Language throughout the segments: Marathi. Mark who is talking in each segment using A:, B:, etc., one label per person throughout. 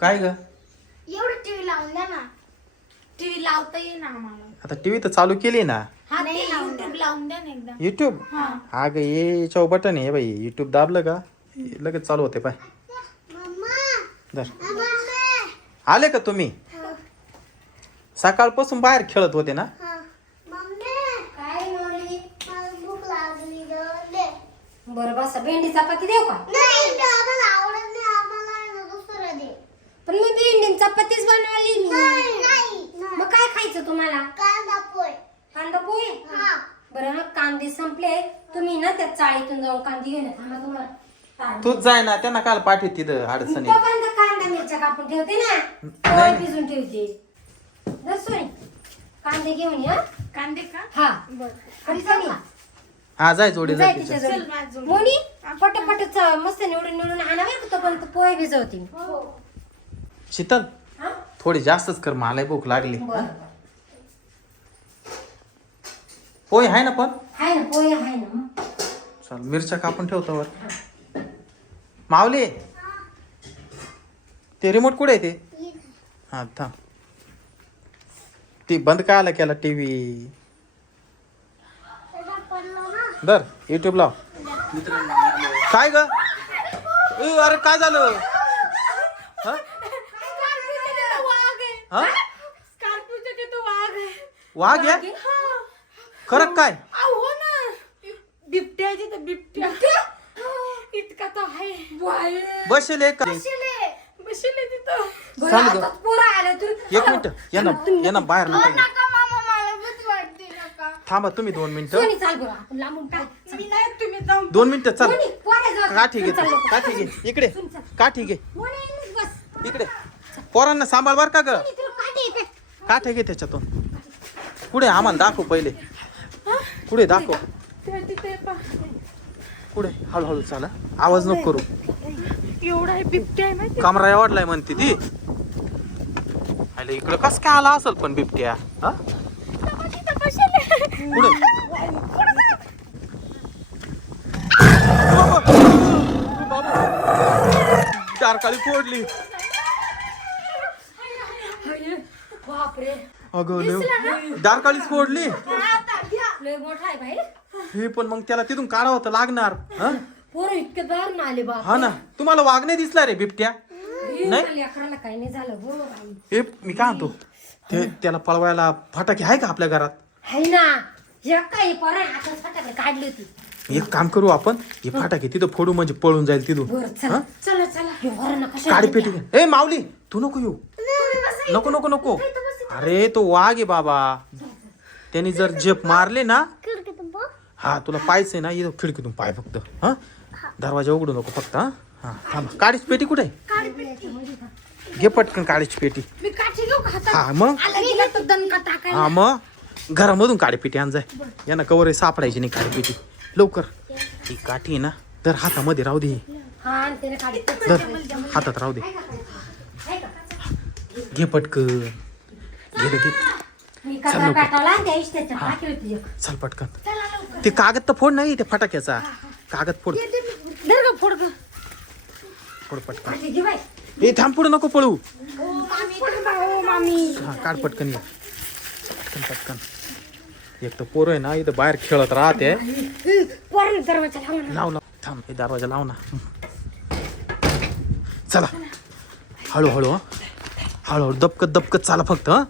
A: काय ग?
B: एवढं टीव्ही लावून द्या ना. टीव्ही लावता येईल ना आम्हाला.
A: आता टीव्ही तर चालू केली ना.
B: हा ते युट्यूब लावून द्या. ना एकदा.
A: युट्यूब हा. ग ये याच्यावर बटन आहे बाई. युट्यूब दाबलं का? लगेच चालू होते पाय. धर. आले का तुम्ही? सकाळपासून बाहेर खेळत होते ना?
B: काय मम्मी
C: भूक लागली दे
D: बरं बस. भेंडी चपाती देऊ का
C: नाही ते आम्हाला आवडत नाही आम्हाला आहे ना दुसरं दे
D: पण मी भेंडी चपातीच बनवली मी.
C: नाही
D: मग काय खायचं तुम्हाला?
C: कांदा पोय
D: कांदा पोहे?
C: हा
D: बरं ना कांदे संपले. तुम्ही ना त्या चाळीतून जाऊन कांदे घेऊन या. थांबा तुम्हाला.
A: तूच जाय ना त्यांना काल पाठवत तिथं अडचणी.
D: तोपर्यंत कांदा मिरच्या कापून ठेवते ना. पोहे भिजून ठेवते. दर सोनी कांदे घेऊन या
B: कांदे का?
D: हा. आणि सोनी,
A: हा जाय जोडी
D: जाय
A: जाय तिच्या.
D: तिच्या
B: चल
D: जवळ.
B: माझं
D: मोनी पटपट मस्त निवडून निवडून आणा बरं का तोपर्यंत पोहे भिजवते
A: शीतल
D: हा?
A: थोडी जास्तच कर मला भूक लागली.
D: बरं
A: आहे ना पण?
D: आहे ना पोहे आहे ना. मग.
A: चल मिरच्या कापून ठेवतो वर मावले ते रिमोट कुठे आहे ते? हा थांब. ती बंद काय आला केला टीव्ही
C: पडलो ना
A: दर युट्यूब लाव काय ग? ए, अरे काय झालं? हा?
B: स्कॉर्पिओच्या तिथं वाघ आहे.
A: वाघ आहे? खरं काय?
B: अहो ना. बिबट्या आहे तिथं बिबट्या. इतका तो आहे.
A: बसेल एक. का
B: बसले बसले तिथं.
A: गं.
D: तू
A: एक मिनिट. यांना यांना बाहेर नका घेऊ.
B: नका मामा मला भीती वाटते नका.
A: थांबा तुम्ही दोन मिनिटं.
D: सोनी चाल बरं आपण लांबून टाक
B: मी नाही तुम्ही जाऊन
A: दोन मिनिटं चल. काठी घे.
D: चल
A: तू.
D: लवकर.
A: काठी घे. इकडे. काठी घे.
D: मोने इंग्लिश बस.
A: इकडे. पोरांना सांभाळ बर का ग?
D: काठी.
A: काठे घे त्याच्यातून. पुढे आम्हाला दाखव पहिले. पुढे दाखव.
B: ते तिथे पा
A: पुढे हळूहळू चाला. आवाज नको करू.
B: एवढा बिबट्या आहे माहिती
A: कमरा आवडलाय म्हणते ती. अरे इकडं कस काय आला असेल पण बिबट्या? हा? डारकाळी फोडली.
D: बापरे.
A: अगं लय डारकाळीच फोडली.
D: लय मोठा आहे भाई
A: हे पण मग त्याला तिथून काढावं तर लागणार हा?
D: पोरं इतके दारून आले बाप
A: हा ना. तुम्हाला वाघ नाही दिसला रे बिबट्या? नाही?
D: लेकराला काही नाही झालं हो बाई
A: मी काय म्हणतो? ते त्याला पळवायला फटाके आहे का आपल्या घरात?
D: हाय ना. काय पोरा आता फटाके काढली होती.
A: एक काम करू आपण हे फटाके तिथं फोडू म्हणजे पळून जाईल तिथून.
D: बरं चला चला चला. हे पोरांना कशा
A: काडी पेटी. ए माऊली तू नको येऊ. नको नको नको. अरे तो वाघ आहे बाबा. त्यांनी जर झेप मारले ना हा तुला पाहायचंय ना इथं खिडकीतून पाय फक्त हा? दरवाजा उघडू नको फक्त हा? हा थांब. काडीची पेटी कुठे आहे? घे पटकन काडीची पेटी. हा मग?
B: तर
A: हा मग? घरामधून काडी पेटी आण जाय. यांना कवर सापडायची नाही काडी पेटी. लवकर. ही काठी आहे ना तर हातामध्ये राहू दे. धर हातात राहू दे? घे पटकन. घे रे घे
D: मी कचरा पेटवला आणि त्या इष्टाच्या टाकली होती एक.
A: चल पटकन. ते कागद तर फोड नाही ते फटाक्याचा. कागद फोड.
B: धर गं, फोड गं.
A: फोड पटकन.
D: बाई.
A: ए थांब पुढे नको पळू.
B: ओ मामी थांबा, ओ मामी.
A: हा काढ पटकन ये. पटकन पटकन. एक तर पोरं आहे ना इथं बाहेर खेळत राहते.
D: पोरांनी दरवाजा लावून
A: लाव लाव थांब हे दरवाजा लाव ना. चला. हळूहळू हं. हळूहळू दबकत दबकत चाला फक्त हं.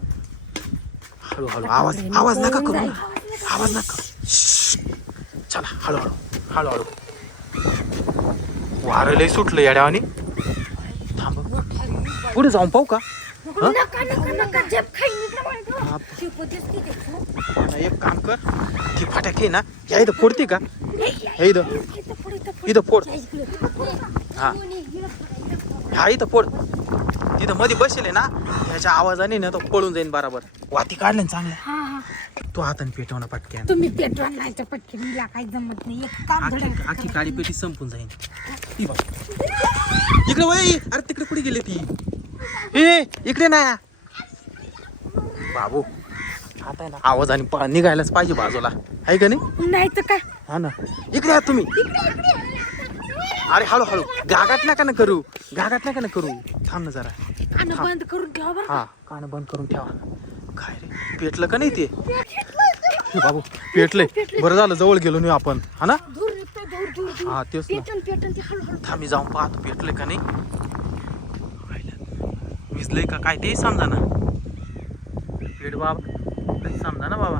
A: हळूहळू. आवाज आवाज नका करू. आवाज नका. चला हळूहळू हळूहळू. वारं लय सुटलं याड्यावानी थांब. पुढे जाऊन पाहू का? हं? हा, एक काम कर ती फटाके ना या इथं फोडते का? या इथं. इथं फोड हा. हा इथं फोड. तिथं मध्ये बसेल ना ह्याच्या आवाजाने ना तो पळून जाईन बराबर. वाती काढले ना
B: हा हा.
A: तू हाताने पेटव ना पटक्यान
B: तुम्ही पेट्रोल लायचं पटके मला काही जमत नाही. एक काम
A: आखी
B: धडा
A: आखी काळी पेटी संपून जाईन. ती बघ. इकडे वय अरे तिकडे कुठे गेली ती? ए इकडे ना. बाबू आता आहे ना. आवाज आणि पा- निघायलाच पाहिजे बाजूला. आहे का नाही?
B: नाही तर काय?
A: हा ना. इकडे या तुम्ही. अरे हळू हळू गागाट नका ना करू. गागाट नका ना करू. थांब ना जरा.
B: कान बंद करून ठेवा बरं
A: हा कान बंद करून ठेवा. काय रे पेटलं का नाही ते? हे बाबू पेटलंय. बरं झालं जवळ गेलो नाही आपण. हा ना?
B: दूर निघतोय दूर दूर दूर.
A: हा तेच ना.
B: पेटन पेटन ते हळूहळू
A: थांब जाऊन पाहतो पेटलंय का नाही. विजलंय का काय ते समजा ना. पेट बाबा काही समजा ना बाबा.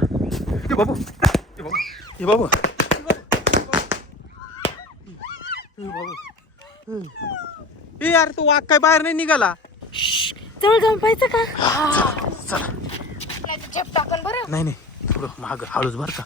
A: हे बाबू हे बाबू हे बाबू. हे बाबू. ए यार तू वाघ काय बाहेर नाही निघाला.
B: जवळ जाऊन पाहायचं का?
A: चला
B: नाही तर झेप टाकन बरं.
A: नाही नाही थोडं माग हळूच बर का.